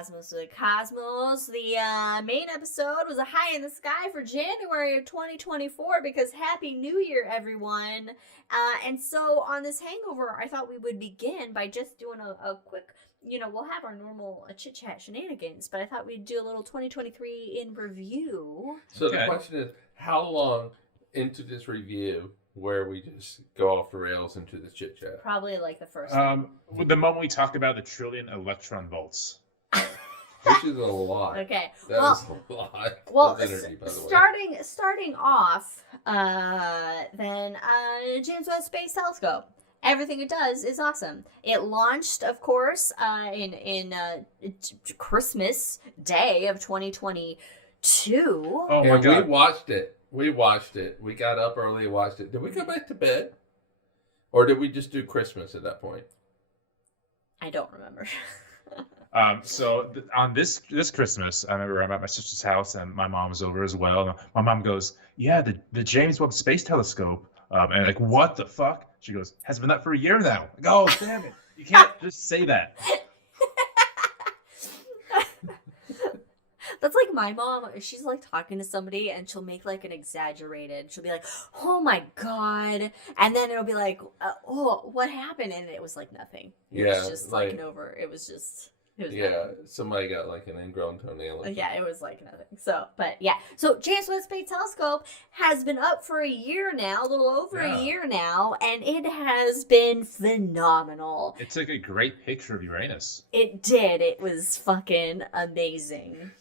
Cosmos with Cosmos. The main episode was a high in the sky for January of 2024 because Happy New Year, everyone. And so on this hangover, I thought we would begin by just doing a quick, we'll have our normal chit-chat shenanigans, but I thought we'd do a little 2023 in review. So the question is, how long into this review where we just go off the rails into the chit chat? Probably like the first the moment we talk about the trillion electron volts. Which is a lot. Okay. That's a lot of energy, by the way. Starting off, then James Webb Space Telescope. Everything it does is awesome. It launched, of course, in Christmas Day of 2022. Oh my And God. we watched it. We got up early and watched it. Did we go back to bed? Or did we just do Christmas at that point? I don't remember. On this Christmas, I remember I'm at my sister's house and my mom was over as well. My mom goes, "Yeah, the James Webb Space Telescope." And like, what the fuck? She goes, "Has been up for a year now." Like, oh, damn it! You can't just say that. That's like my mom. She's like talking to somebody and she'll make like an exaggerated. She'll be like, "Oh my God," and then it'll be like, "Oh, what happened?" And it was like nothing. It was just like an over. It was just. Nothing. Somebody got like an ingrown toenail. Yeah, it was like nothing. So, but yeah. So James Webb Space Telescope has been up for a year now, a little over a year now, and it has been phenomenal. It took a great picture of Uranus. It did. It was fucking amazing.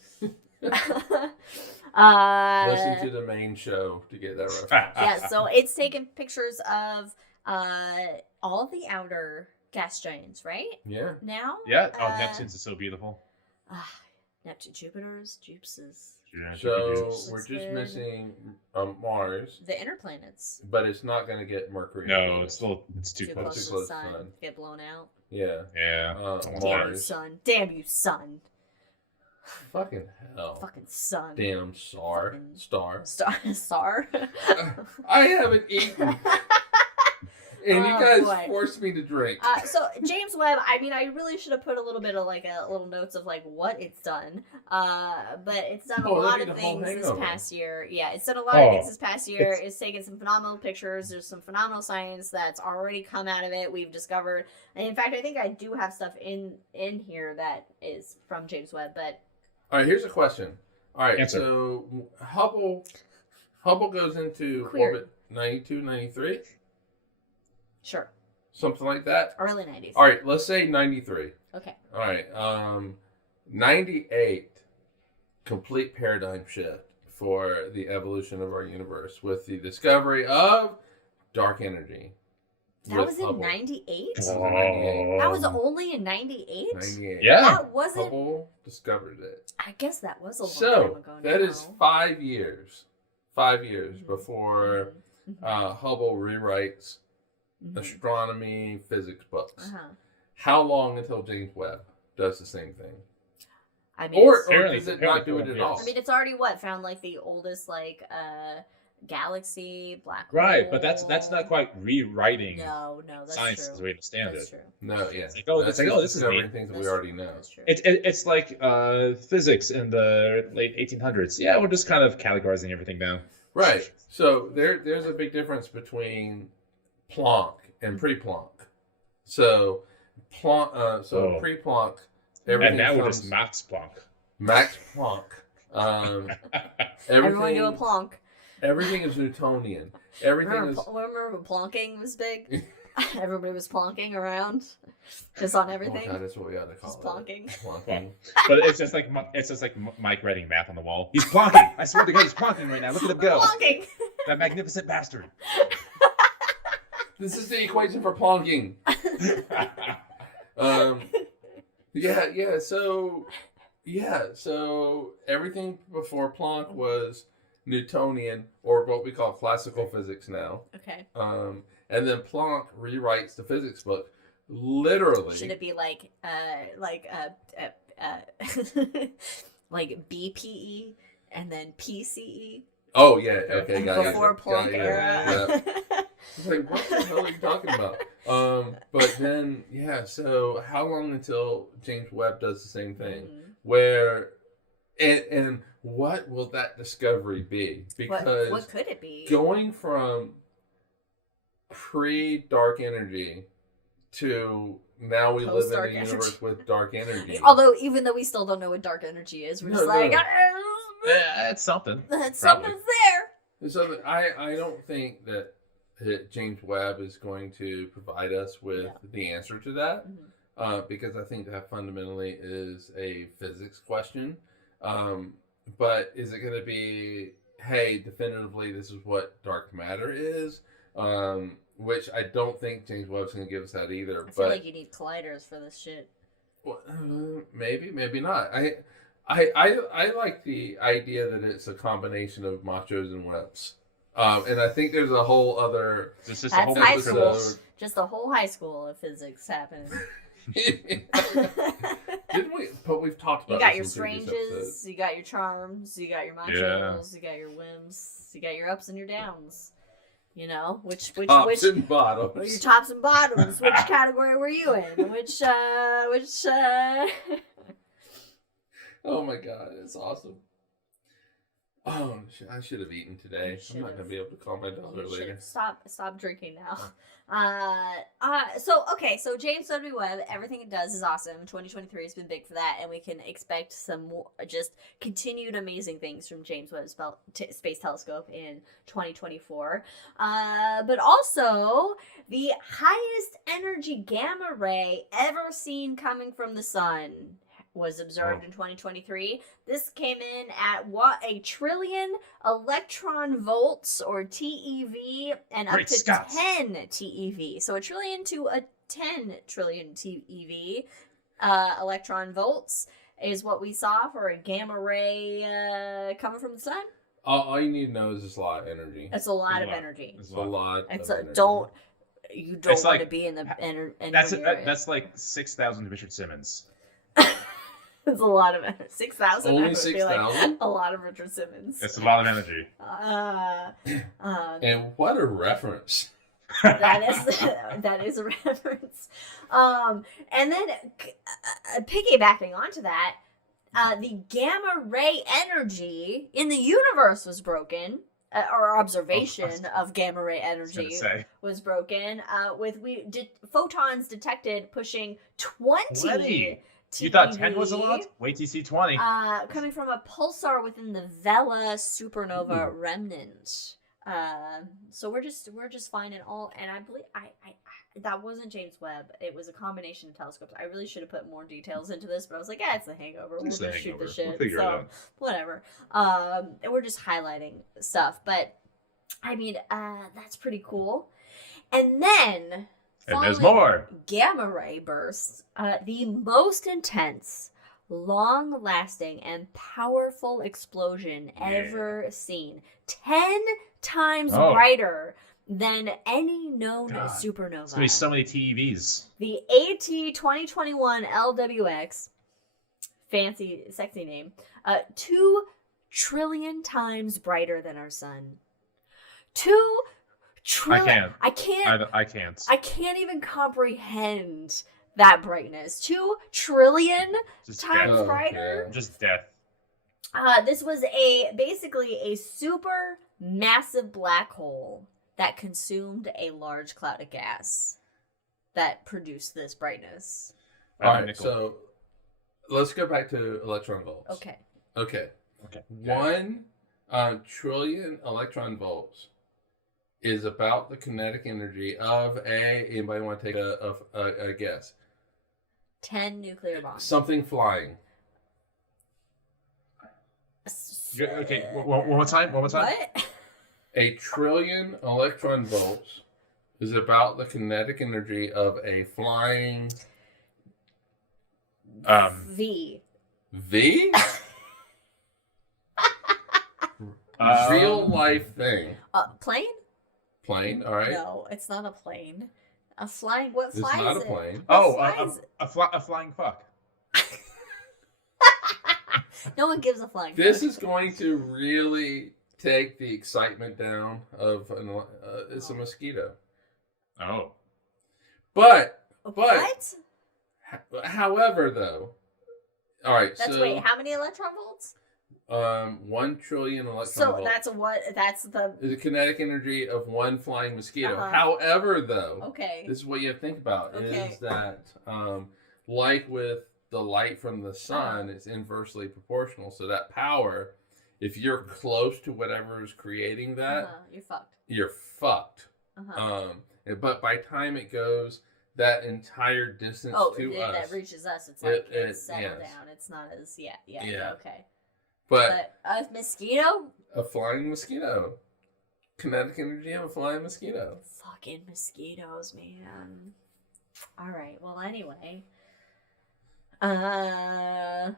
Listen to the main show to get that reference. Yeah, so it's taken pictures of all of the outer gas giants, right? Yeah. Now? Yeah. Oh, Neptune's is so beautiful. Neptune, Jupiter's, Jupes. Yeah, So we're just missing Mars. The inner planets. But it's not going to get Mercury. No, it's too Too close. to the sun. Get blown out. Yeah. Yeah. Damn you, sun. Damn you, sun. Fucking hell. Fucking sun. Damn star. Star. I haven't eaten. And you guys boy. forced me to drink. So James Webb, I mean, I really should have put a little bit of like a little notes of like what it's done. But it's done a lot of things this past year. Yeah, it's done a lot of things this past year. It's taken some phenomenal pictures. There's some phenomenal science that's already come out of it. We've discovered, and in fact, I think I do have stuff in here that is from James Webb. But all right, here's a question. All right, Answer. So Hubble goes into orbit 92, 93? Sure. Something like that? Early 90s. All right, let's say 93. Okay. All right, 98, complete paradigm shift for the evolution of our universe with the discovery of dark energy. That was in 98? Oh. That was only in 98? 98. Yeah. That wasn't... Hubble discovered it. I guess that was a long time ago now. That is 5 years. 5 years before Hubble rewrites astronomy, physics books. How long until James Webb does the same thing? I mean, or does it not do it at all? I mean, it's already found like the oldest like galaxy, black hole. Right, but that's not quite rewriting. No, that's science true. as we understand That's it. true. No, yeah. It's like, this is neat. Things that we already know. That's true. It's like physics in the late 1800s. Yeah, we're just kind of categorizing everything now. Right. So there's a big difference between Planck and pre-Planck. So pre-Planck, and now we're just Max Planck. Max Planck. Everyone do a Planck. Everything is Newtonian. Remember when plonking was big? Everybody was plonking around, just on everything. Oh God, that's what we ought to call just it. Plonking. Plonking. But it's just like Mike writing math on the wall. He's plonking. I swear to God, he's plonking right now. Look at him go. Plonking. That magnificent bastard. This is the equation for plonking. So everything before Planck was Newtonian, or what we call classical physics now. Okay. And then Planck rewrites the physics book, literally. Should it be like BPE and then PCE? Oh yeah, okay, got it. Before Planck era. Yeah. It's like, what the hell are you talking about? But then, so how long until James Webb does the same thing? where and what will that discovery be? Because what could it be? Going from pre-dark energy to now we live in a universe with dark energy. Although, even though we still don't know what dark energy is, we're just like, it's something. Something's there. So I don't think that James Webb is going to provide us with the answer to that, because I think that fundamentally is a physics question. But is it going to be, hey, definitively this is what dark matter is? Which I don't think James Webb's going to give us that either. I feel like you need colliders for this shit. Well, maybe not. I like the idea that it's a combination of machos and Webbs. And I think there's a whole other... That's high school. Just a whole high school of physics happening. Didn't we? But we've talked about. You got your stranges, you got your charms, you got your machos, you got your whims, you got your ups and your downs. You know, which tops and bottoms. Well, your tops and bottoms. Which category were you in? Which Oh my god, it's awesome. Oh, I should have eaten today. I'm not gonna be able to call my daughter later. Stop drinking now. So James W. Webb, everything it does is awesome. 2023 has been big for that, and we can expect some more, just continued amazing things from James Webb Space Telescope in 2024. But also the highest energy gamma ray ever seen coming from the sun was observed in 2023. This came in at a trillion electron volts, or TeV, and up to 10 TeV. So a trillion to a 10 trillion TeV electron volts is what we saw for a gamma ray coming from the sun. All you need to know is it's a lot of energy. It's a lot of energy. It's a lot. You don't want to be in the energy. That's like 6,000 Richard Simmons. It's a lot of 6,000. Only 6,000. A lot of Richard Simmons. It's a lot of energy. And what a reference! that is a reference. And then piggybacking onto that, the gamma ray energy in the universe was broken. Our observation of gamma ray energy was broken. Photons detected pushing 20. You thought 10 was a lot? Wait till you see 20. Coming from a pulsar within the Vela supernova remnant. So we're just finding all, and I believe I that wasn't James Webb. It was a combination of telescopes. I really should have put more details into this, but I was like, it's the Hangover. We'll just shoot the shit. We'll figure it out. Whatever. And we're just highlighting stuff, but I mean, that's pretty cool. And then. And there's more. Gamma ray bursts, the most intense, long-lasting, and powerful explosion ever seen. 10 times brighter than any known supernova. There's going to be so many TeVs. The AT 2021 LWX, fancy, sexy name, 2 trillion times brighter than our sun. 2 trillion. I can't even comprehend that brightness. 2 trillion times brighter. Just death. This was basically a super massive black hole that consumed a large cloud of gas that produced this brightness. All right, so let's go back to electron volts. Okay. 1 trillion electron volts is about the kinetic energy of anybody want to take a guess? 10 nuclear bombs. Something flying. Okay, one more time. What? A trillion electron volts is about the kinetic energy of a flying... V? Real life thing. Plane? Plane, all right. No, it's not a plane. A flying. What flies? It's not a plane. A flying fuck. No one gives a flying. This fuck. is going to really take the excitement down of it's a mosquito. Oh. But what? However, though, All right. That's so wait, how many electron volts? 1 trillion electron volts. So that's the kinetic energy of one flying mosquito. However, though, okay, this is what you have to think about is that like with the light from the sun, it's inversely proportional. So that power, if you're close to whatever is creating that, you're fucked. You're fucked. But by time it goes that entire distance to us, that reaches us, it's like it's settled down. It's not as okay. But a mosquito? A flying mosquito. Kinetic energy of a flying mosquito. Fucking mosquitoes, man. All right. Well, anyway. Thank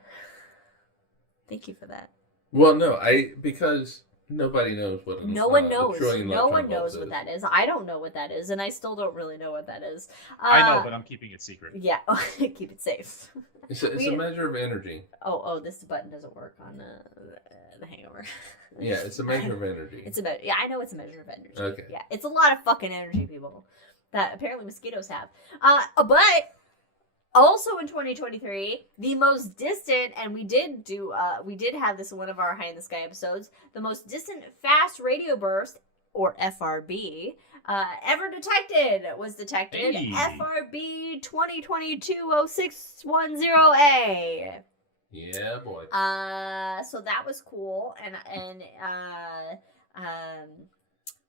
you for that. Well, no, because nobody knows what no one knows. No one knows what that is. I don't know what that is, and I still don't really know what that is. I know, but I'm keeping it secret. Yeah, keep it safe. It's a measure of energy. Oh, this button doesn't work on the Hangover. Yeah, it's a measure of energy. I know it's a measure of energy. Okay. Yeah, it's a lot of fucking energy, people, that apparently mosquitoes have. But also in 2023, the most distant, and we did have this in one of our High in the Sky episodes, the most distant fast radio burst, or FRB, ever detected was detected. Hey. FRB 2022-0610A. Yeah, boy. So that was cool, and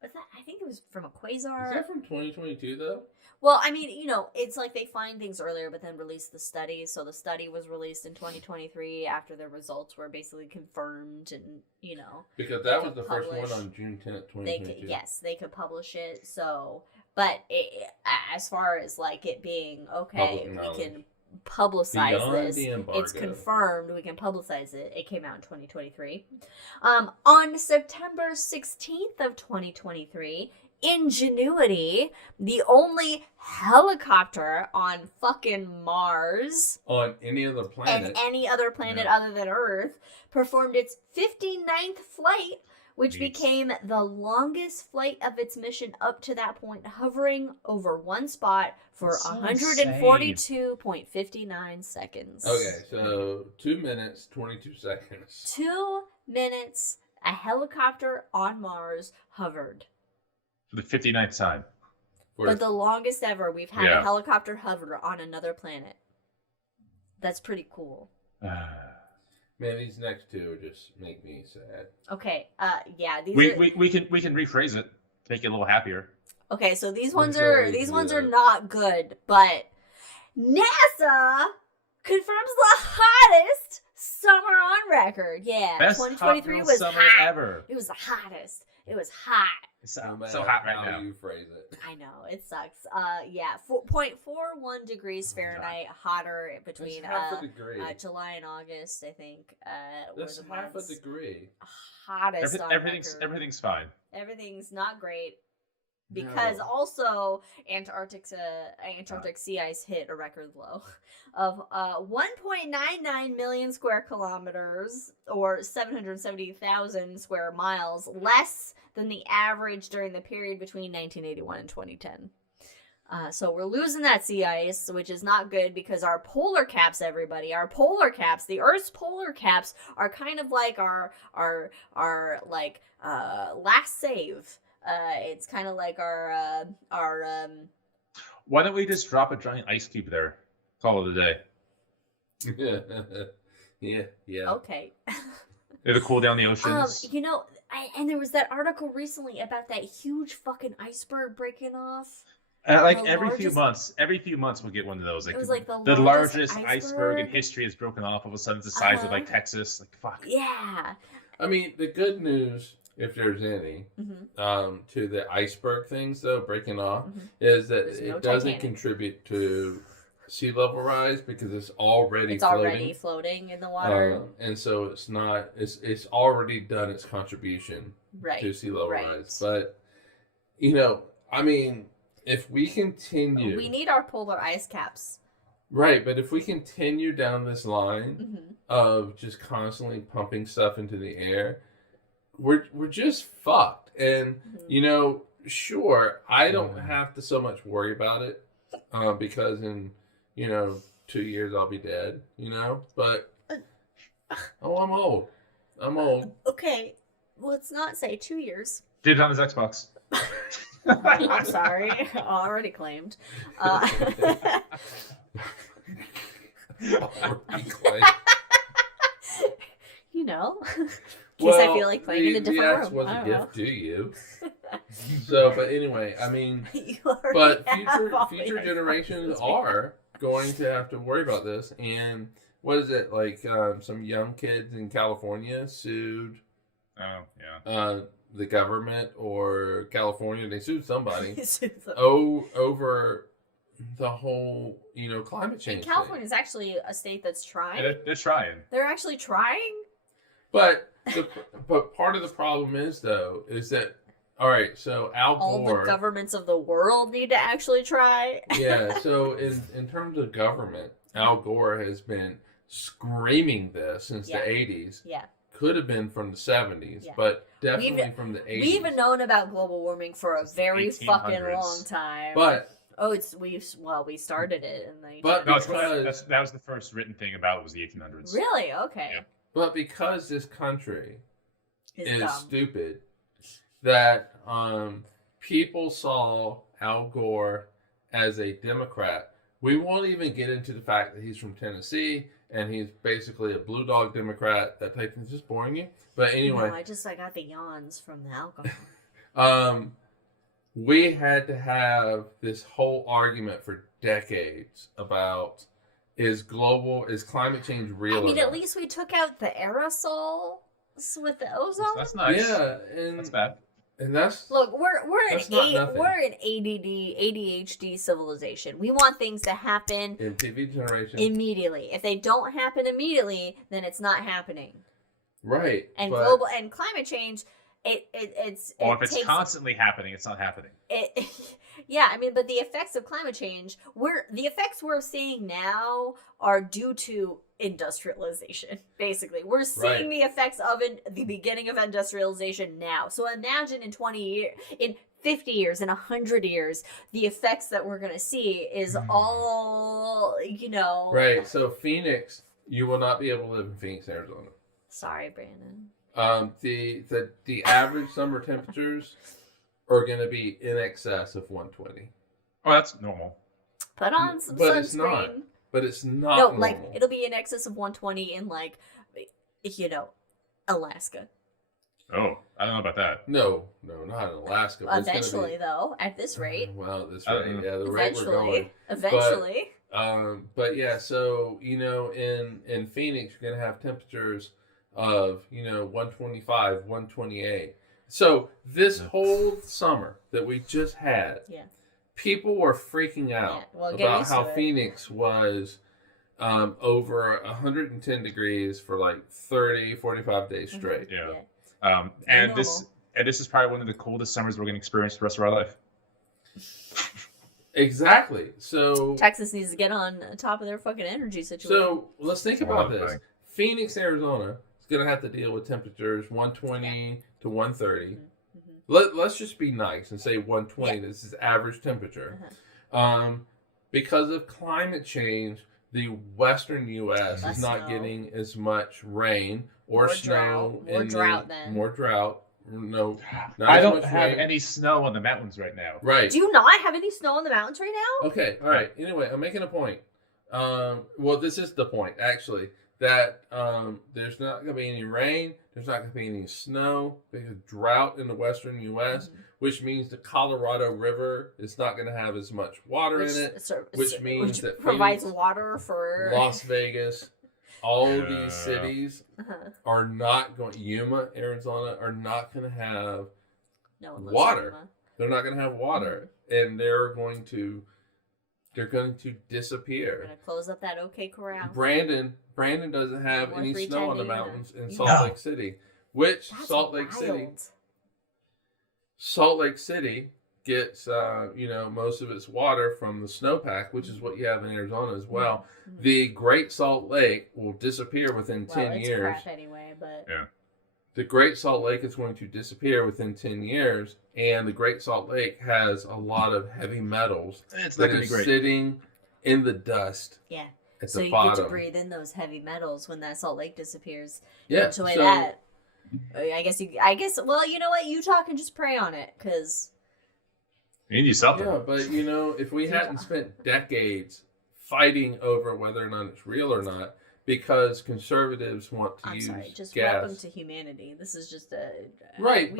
what's that? I think it was from a quasar. Is that from 2022 though? Well, I mean, it's like they find things earlier, but then release the study. So the study was released in 2023 after the results were basically confirmed, and because that was the first one on June 10th, 2022. They could publish it. So, but as far as like it being okay, we can publicize this. It's confirmed. We can publicize it. It came out in 2023. On September 16th of 2023. Ingenuity, the only helicopter on fucking Mars, on any other planet, and any other planet other than Earth, performed its 59th flight, which became the longest flight of its mission up to that point, hovering over one spot for 142.59 seconds. Okay, so 2 minutes, 22 seconds. 2 minutes, a helicopter on Mars hovered. For the 59th time. But the longest ever we've had a helicopter hover on another planet. That's pretty cool. Man, these next two just make me sad. Okay, we can rephrase it, make it a little happier. Okay, so these ones are not good, but NASA confirms the hottest summer on record. Yeah, Best 2023 was summer hot. Ever. It was the hottest. It was hot. It's so hot right now. You phrase it. I know, it sucks. 0.41 degrees Fahrenheit hotter between July and August, I think. That's half a degree. Hottest on record. Everything's fine. Everything's not great. Because also Antarctic sea ice hit a record low of 1.99 million square kilometers, or 770,000 square miles, less than the average during the period between 1981 and 2010. So we're losing that sea ice, which is not good because our polar caps, the Earth's polar caps are kind of like our last save. It's kind of like our Why don't we just drop a giant ice cube there? Call it a day. Yeah. Okay. It'll cool down the oceans. And there was that article recently about that huge fucking iceberg breaking off. Every few months we'll get one of those. It was like the largest iceberg in history is broken off. All of a sudden, it's the size of Texas. Like, fuck. Yeah. I mean, the good news, if there's any, to the iceberg things though breaking off, is that it doesn't contribute to sea level rise because it's already floating in the water, and so it's not. It's already done its contribution to sea level rise. But I mean, if we continue, we need our polar ice caps. Right, but if we continue down this line of just constantly pumping stuff into the air, we're just fucked. And sure, I don't have to so much worry about it because in 2 years I'll be dead. But Oh, I'm old. I'm old. Okay, let's not say 2 years. Did it on his Xbox. I'm sorry, already claimed. Already claimed. You know, in case I feel like playing in a different room. was a gift to you. So, but anyway, I mean, but future generations are going to have to worry about this. And what is it, like some young kids in California sued the government or California, they sued somebody over the whole, climate change. And California is actually a state that's trying. Yeah, they're trying. They're actually trying. But part of the problem is that, all right, so Al Gore... All the governments of the world need to actually try. Yeah, so in terms of government, Al Gore has been screaming this since the 80s. Yeah. Could have been from the 70s, but definitely from the 80s. We've known about global warming for a very fucking long time. But... we started it in the... But no, that was the first written thing about it was the 1800s. Really? Okay. Yeah. But because this country is stupid, that people saw Al Gore as a Democrat. We won't even get into the fact that he's from Tennessee and he's basically a blue dog Democrat. That type of thing. Is just boring you? But anyway. No, I got the yawns from the alcohol. We had to have this whole argument for decades about is climate change real? I mean, at least we took out the aerosols with the ozone. That's nice. Yeah, and that's bad. And that's look, we're an ADHD civilization. We want things to happen in TV generation immediately. If they don't happen immediately, then it's not happening. Right. And global and climate change, it's if it's constantly happening, it's not happening. Yeah, I mean, but the effects of climate change, the effects we're seeing now are due to industrialization. Basically, we're seeing the effects of the beginning of industrialization now. So imagine in 20 years, in 50 years, in 100 years, the effects that we're going to see is all, Right. So Phoenix, you will not be able to live in Phoenix, Arizona. Sorry, Brandon. The average summer temperatures are going to be in excess of 120. Oh, that's normal. Put on some sunscreen. But it's not No, normal. like, it'll be in excess of 120 in, Alaska. Oh, I don't know about that. No, not in Alaska. Eventually, though, at this rate. Well, this rate, the rate we're going. Eventually. But yeah, so, in Phoenix, you're going to have temperatures of, 125, 128. So this whole summer that we just had, people were freaking out about how Phoenix was over 110 degrees for like 30, 45 days straight. Yeah. And this is probably one of the coldest summers we're going to experience the rest of our life. Exactly. So Texas needs to get on top of their fucking energy situation. So let's think about this. Phoenix, Arizona is going to have to deal with temperatures 120 to 130. Let's just be nice and say 120. This is average temperature. Because of climate change, the western U.S. is not getting as much rain or snow. More drought. More drought. No, not I don't have any snow on the mountains right now. Right. Do you not have any snow on the mountains right now? Okay. All right. Anyway, I'm making a point. Well, this is the point, actually, that there's not going to be any rain. There's not going to be any snow. There's a drought in the western U.S., which means the Colorado River is not going to have as much water in it, which means that provides Phoenix, water for Las Vegas, all these cities are not going. Yuma, Arizona, are not going to have water. They're not going to have water, and they're going to disappear. We're going to close up that OK Corral. Brandon doesn't have any snow on the mountains in Salt Lake City, which Salt Lake City gets most of its water from the snowpack, which is what you have in Arizona as well. The Great Salt Lake will disappear within 10 it's years. Crap anyway, but The Great Salt Lake is going to disappear within 10 years, and the Great Salt Lake has a lot of heavy metals that are sitting in the dust. Yeah. at so the you bottom. get to breathe in those heavy metals when that Salt Lake disappears. Yeah, Enjoy that. I guess. Well, you know what? You talk and just pray on it, because you need something. Yeah, but if we hadn't spent decades fighting over whether or not it's real or not, because conservatives want to use just gas. welcome to humanity. This is just right.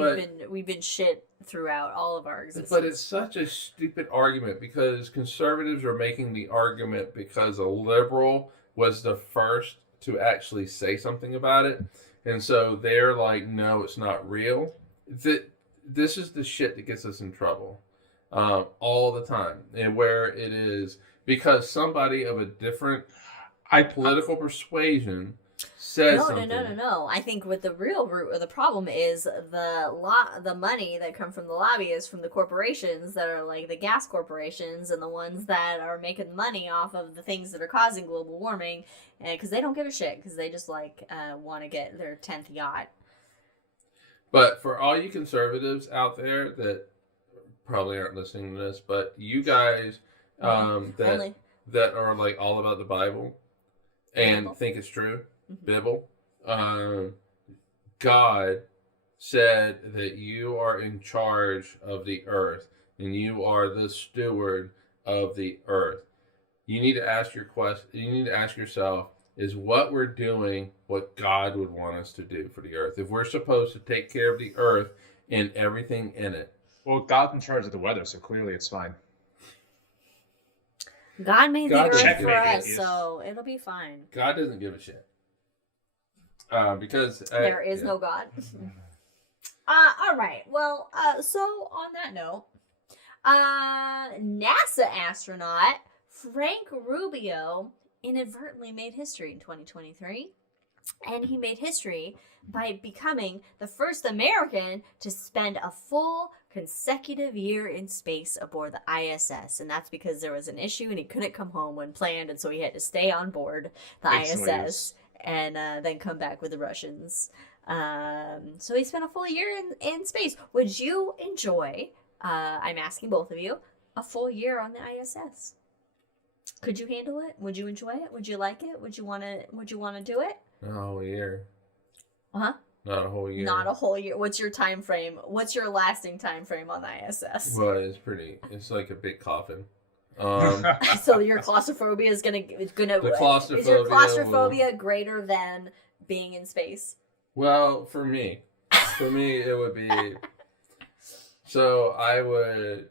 We've been shit throughout all of our existence. But it's such a stupid argument, because conservatives are making the argument because a liberal was the first to actually say something about it, and so they're like, no, it's not real. This is the shit that gets us in trouble all the time, and where it is because somebody of a different political persuasion says something. No. I think what the real root of the problem is the money that come from the lobbyists, from the corporations that are like the gas corporations and the ones that are making money off of the things that are causing global warming, because they don't give a shit, because they just want to get their 10th yacht. But for all you conservatives out there that probably aren't listening to this, but you guys that are like all about the Bible and think it's true, Bible, God said that you are in charge of the earth and you are the steward of the earth. You need to ask yourself, is what we're doing what God would want us to do for the earth? If we're supposed to take care of the earth and everything in it. Well, God's in charge of the weather, so clearly it's fine. God made the earth for us, so it'll be fine. God doesn't give a shit. Because there is no God. All right. Well, so on that note, NASA astronaut Frank Rubio inadvertently made history in 2023, and he made history by becoming the first American to spend a full consecutive year in space aboard the ISS, and that's because there was an issue and he couldn't come home when planned, and so he had to stay on board the ISS and then come back with the Russians. So he spent a full year in space. Would you enjoy, I'm asking both of you, a full year on the ISS? Could you handle it? Would you enjoy it? Would you like it? Would you want to do it? Not a whole year. Huh? Not a whole year. Not a whole year. What's your time frame? What's your lasting time frame on the ISS? Well, it's like a big coffin. So your claustrophobia is gonna is your claustrophobia greater than being in space? Well, for me it would be. So I would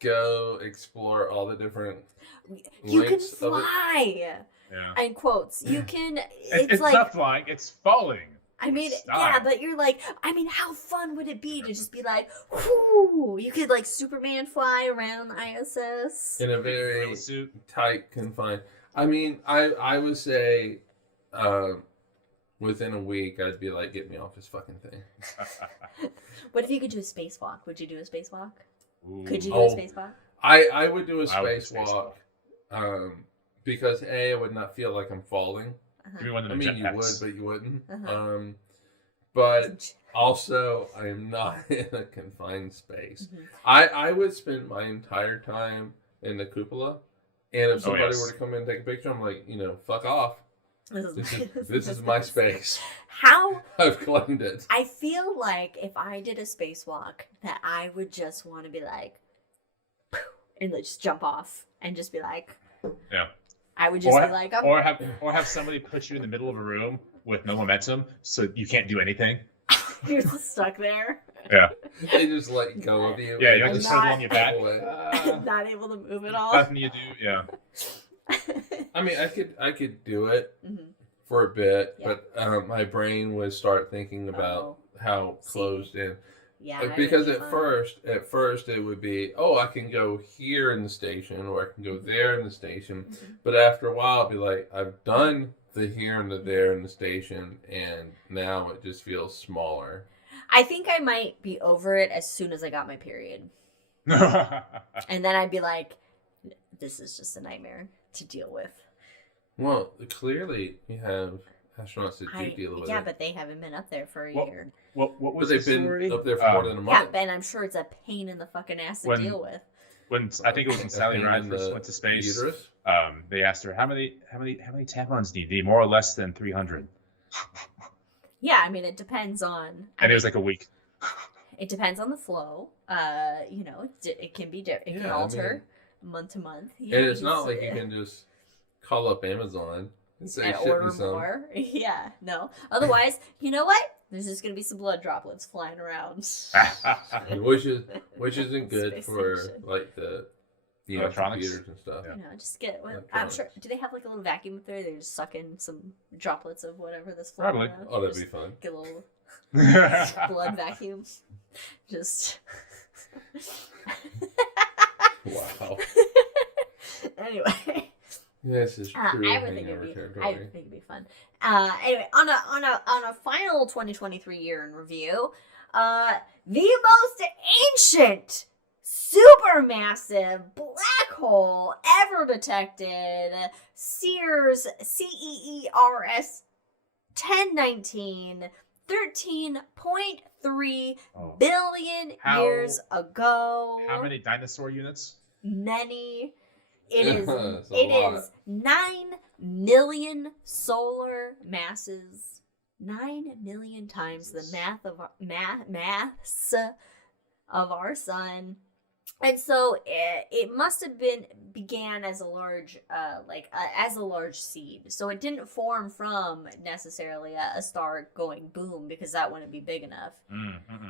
go explore all the different. You can fly. Yeah. In quotes, you can. It's like, not flying; it's falling. I mean, yeah, but you're like, I mean, how fun would it be to just be like, whoo, you could like Superman fly around the ISS. In a very tight, confined. I mean, I would say within a week, I'd be like, get me off this fucking thing. What if you could do a spacewalk? Would you do a spacewalk? Ooh. Could you do a spacewalk? I would do a spacewalk because A, I would not feel like I'm falling. I mean, you would, but you wouldn't. But also, I am not in a confined space. I would spend my entire time in the cupola, and if somebody were to come in and take a picture, I'm like, fuck off. This is my space. How? I've claimed it. I feel like if I did a spacewalk, that I would just want to be like, and just jump off and just be like, yeah. I would just be like, or have somebody put you in the middle of a room with no momentum, so you can't do anything. You're just stuck there. Yeah. They just let go of you. Yeah, you have to settle on your back. Not able to move at all. Nothing you do. Yeah. I mean, I could do it for a bit, but my brain would start thinking about how closed in. Yeah, because at first it would be, I can go here in the station or I can go there in the station. But after a while, it'd be like, I've done the here and the there in the station, and now it just feels smaller. I think I might be over it as soon as I got my period. And then I'd be like, this is just a nightmare to deal with. Well, clearly you have astronauts that do deal with it. Yeah, but they haven't been up there for a year. What was they've been up there for more than a month. Yeah, and I'm sure it's a pain in the fucking ass to deal with. When I think it was when Sally Ride first went to space, They asked her how many tampons do you need? More or less than 300? Yeah, I mean it depends on. And it was like a week. It depends on the flow. You know, it can be different. It can alter month to month. And it's not like you can just call up Amazon and say, and order more. Yeah, no. Otherwise, you know what? There's just gonna be some blood droplets flying around. which isn't good for like the electronics computers and stuff. You know, just get. I'm sure. Do they have like a little vacuum up there? They just suck in some droplets of whatever this. Probably. Oh, that'd be fun. Get a little blood vacuum. Just. Wow. Anyway. This is true. I think it'd be fun. Anyway, on a final 2023 year in review, the most ancient supermassive black hole ever detected, Sears CEERS 1019, 13.3 billion years ago. How many dinosaur units? Many. It is 9 million solar masses, 9 million times the mass of our sun, and so it must have began as a large seed. So it didn't form from necessarily a star going boom, because that wouldn't be big enough.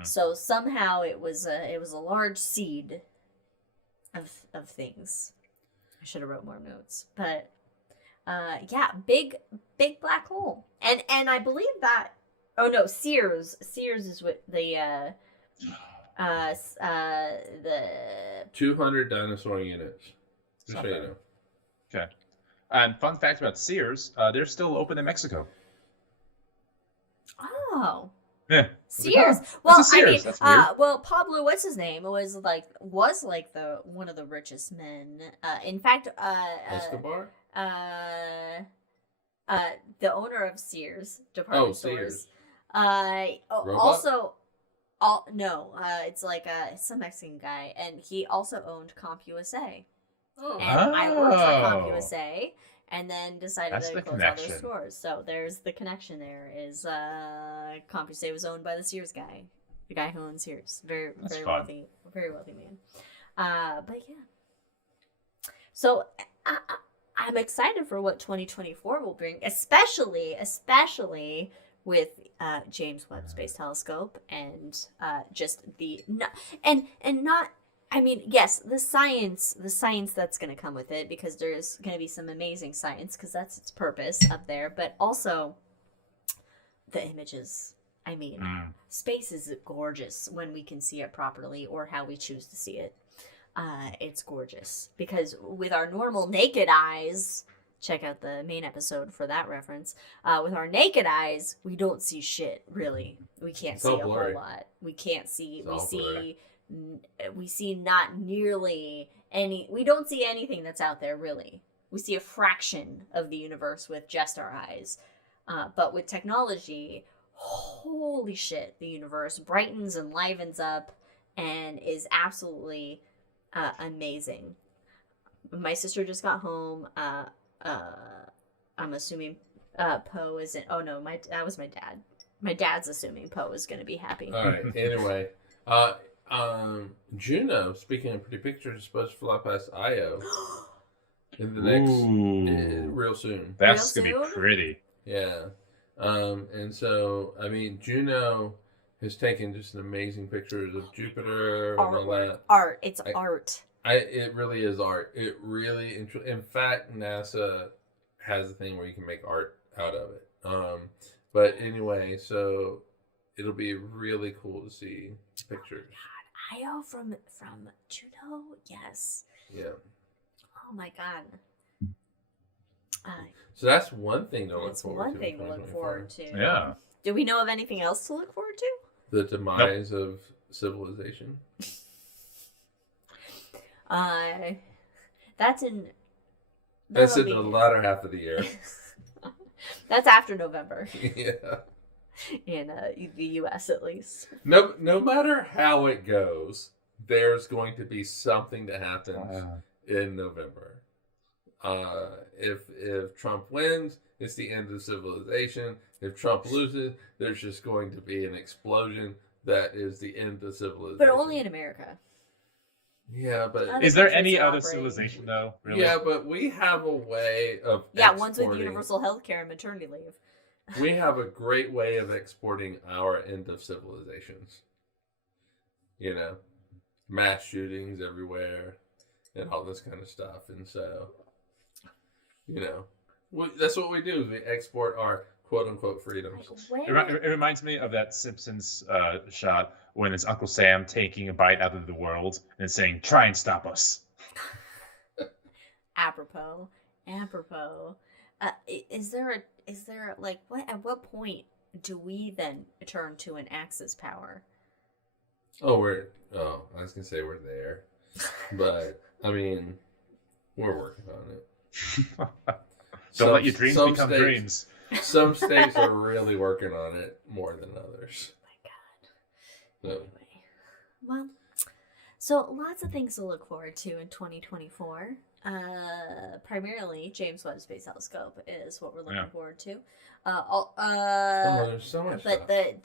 So somehow it was a large seed of things. I should have wrote more notes, but big black hole, and I believe that. Oh no, Sears is what the 200 dinosaur units. Just so you know. Okay, and fun fact about Sears, they're still open in Mexico. Oh. Yeah. Sears. Well, Sears. I mean, Pablo, what's his name? Was like the one of the richest men. In fact, Escobar. The owner of Sears department stores. Sears. It's like some Mexican guy, and he also owned CompUSA. Oh. And I worked for CompUSA. And then decided to close all those stores. So there's the connection there. Is CompUSA was owned by the Sears guy, the guy who owns Sears, very wealthy man. But yeah. So I'm excited for what 2024 will bring, especially with James Webb Space Telescope and just I mean, yes, the science that's going to come with it, because there's going to be some amazing science, because that's its purpose up there, but also the images. I mean, space is gorgeous when we can see it properly, or how we choose to see it. It's gorgeous, because with our normal naked eyes, check out the main episode for that reference, with our naked eyes, we don't see shit, really. We can't see a whole lot. We can't see, we see not nearly any. We don't see anything that's out there, really. We see a fraction of the universe with just our eyes. But with technology, holy shit, the universe brightens and livens up and is absolutely amazing. My sister just got home. I'm assuming Poe isn't. Oh no, that was my dad. My dad's assuming Poe is going to be happy. All right. Anyway, Juno, speaking of pretty pictures, is supposed to fly past Io in the next real soon. That's going to be pretty. Yeah. And so, I mean, Juno has taken just an amazing pictures of Jupiter and all that. Art. It's art. It really is art. It really, in fact, NASA has a thing where you can make art out of it. But anyway, so it'll be really cool to see pictures. Oh my God. Io from Juno? Yes. Yeah. Oh my God. So that's one thing to look That's forward to. one thing to look forward to. Yeah. Do we know of anything else to look forward to? The demise of civilization. That's in the latter half of the year. That's after November. Yeah. In the U.S. at least. No matter how it goes, there's going to be something that happens in November. If Trump wins, it's the end of civilization. If Trump loses, there's just going to be an explosion that is the end of civilization. But only in America. Yeah, but is there any other civilization though? Really? Yeah, but we have a way of ones with universal health care and maternity leave. We have a great way of exporting our end of civilizations. You know, mass shootings everywhere and all this kind of stuff, and so you know, that's what we do. Is we export our quote-unquote freedoms. It reminds me of that Simpsons shot when it's Uncle Sam taking a bite out of the world and saying, "Try and stop us." Apropos. Is there like at what point do we then turn to an Axis power? I was gonna say we're there, but I mean, we're working on it. Don't let your dreams become dreams. Some states are really working on it more than others. Oh my God. Anyway. Well, so lots of things to look forward to in 2024. Primarily, James Webb Space Telescope is what we're looking forward to. There's so much but stuff.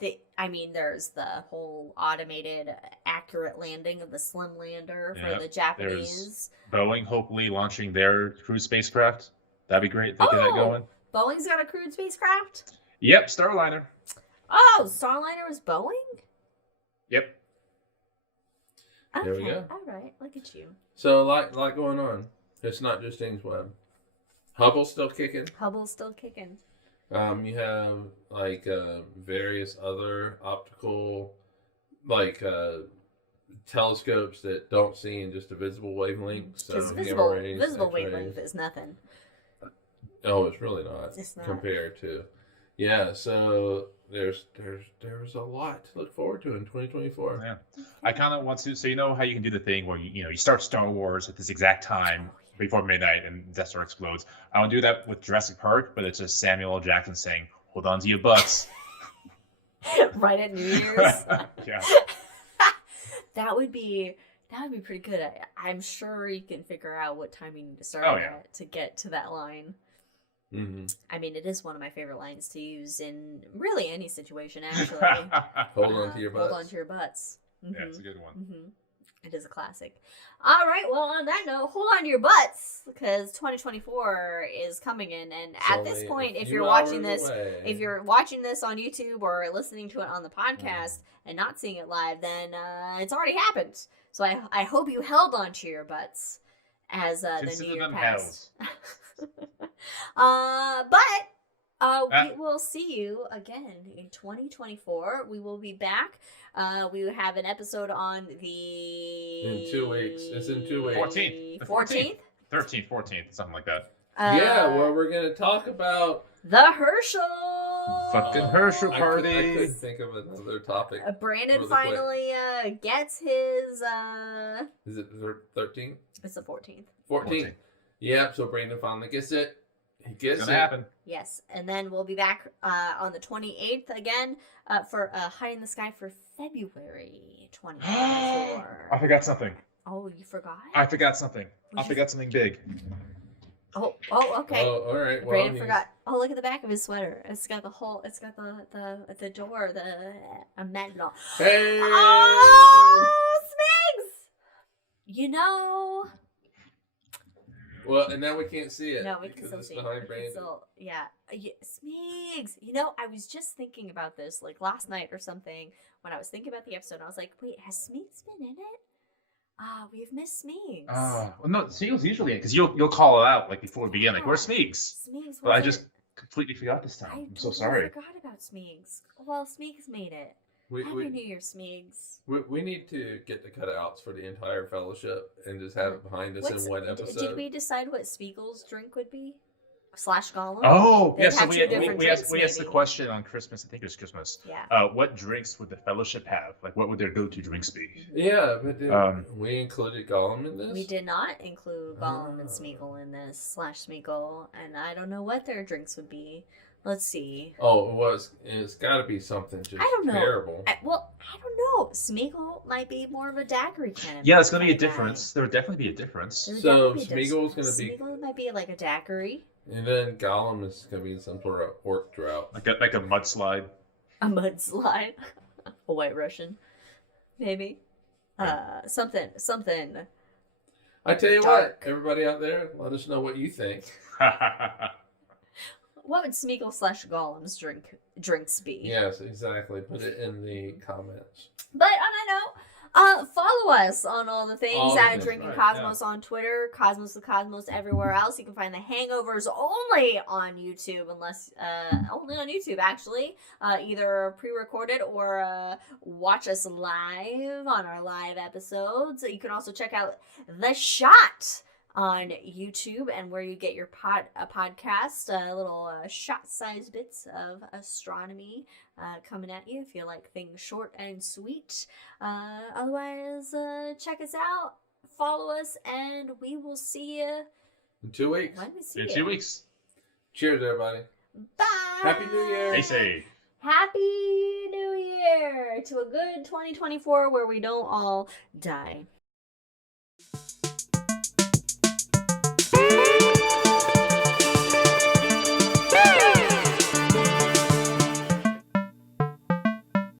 There's the whole automated, accurate landing of the Slim lander for the Japanese. There's Boeing hopefully launching their cruise spacecraft. That'd be great if they get that going. Boeing's got a crewed spacecraft? Yep, Starliner. Oh, Starliner was Boeing? Yep. Okay, there we go. All right, look at you. So a lot going on. It's not just James Webb. Hubble's still kicking. You have like various other optical telescopes that don't see in just a visible wavelength. So visible wavelength is nothing. Oh, it's really not. It's not. Compared to, yeah. So there's a lot to look forward to in 2024. Yeah, I kind of want to. So you know how you can do the thing where you start Star Wars at this exact time before midnight and Death Star explodes. I want to do that with Jurassic Park, but it's just Samuel L. Jackson saying, "Hold on to your butts." Right at New Year's. Yeah. That would be pretty good. I'm sure you can figure out what time you need to start to get to that line. Mm-hmm. I mean, it is one of my favorite lines to use in really any situation, actually. Hold on to your butts. Hold on to your butts. Mm-hmm. Yeah, it's a good one. Mm-hmm. It is a classic. All right, well, on that note, hold on to your butts, because 2024 is coming in, and at this point, if you're watching this on YouTube or listening to it on the podcast and not seeing it live, then it's already happened. So I hope you held on to your butts as the new year passed. We will see you again in 2024. We will be back. We have an episode on in 2 weeks. It's in 2 weeks. 14th? 13th, something like that. Where we're going to talk about the Herschel. Fucking Herschel party. I couldn't think of another topic. Brandon really finally gets his... Is it 13th? It's the 14th. 14th. Yeah, so Brandon finally gets it. He gets it's gonna happen. Yes, and then we'll be back on the 28th again for High in the Sky for February 2024. I forgot something. Oh, you forgot? I forgot something. I forgot something big. Oh, okay. Oh, all right. Well, Brandon forgot. Oh, look at the back of his sweater. It's got the hole. It's got the door. A metal. Hey! Oh, Smigs! You know. Well, and now we can't see it. No, we can still see it. Yeah. Smeegs. You know, I was just thinking about this like last night or something when I was thinking about the episode. I was like, wait, has Smeegs been in it? We've missed Smeegs. Well, no, Smeegs usually in because you'll call it out like before we begin, like, where's Smeegs? Smeegs. But I just completely forgot this time. I'm so sorry. I forgot about Smeegs. Well, Smeegs made it. Happy New Year, Smeegs. We need to get the cutouts for the entire fellowship and just have it behind us in one episode. Did we decide what Spiegel's drink would be? / Gollum? Oh, yes. So we asked the question on Christmas. I think it was Christmas. Yeah. What drinks would the fellowship have? Like, what would their go-to drinks be? Yeah, but we included Gollum in this? We did not include Gollum and Smeagol in this / Smeagol, and I don't know what their drinks would be. Let's see. Oh, it's got to be something just I don't know. terrible. I don't know. Smeagol might be more of a daiquiri kind of. Yeah, it's gonna be a difference. There would definitely be a difference. So Smeagol's gonna be. Smeagol might be like a daiquiri. And then Gollum is gonna be in some sort of orc drought. Like a mudslide. A mudslide. A White Russian, maybe. Something. I tell you dark. what, everybody out there, let us know what you think. What would Smeagol / Gollum's drinks be? Yes, exactly. Put it in the comments. But on that note, follow us on all the things at Drinking Cosmos on Twitter, Cosmos the Cosmos everywhere else. You can find the Hangovers only on YouTube, only on YouTube actually, either pre-recorded or watch us live on our live episodes. You can also check out The Shot on YouTube and where you get your podcast, little shot-sized bits of astronomy coming at you if you like things short and sweet. Otherwise, check us out, follow us, and we will see you in 2 weeks. When we see in you. 2 weeks. Cheers, everybody. Bye. Happy New Year. Stay safe. Happy New Year to a good 2024 where we don't all die.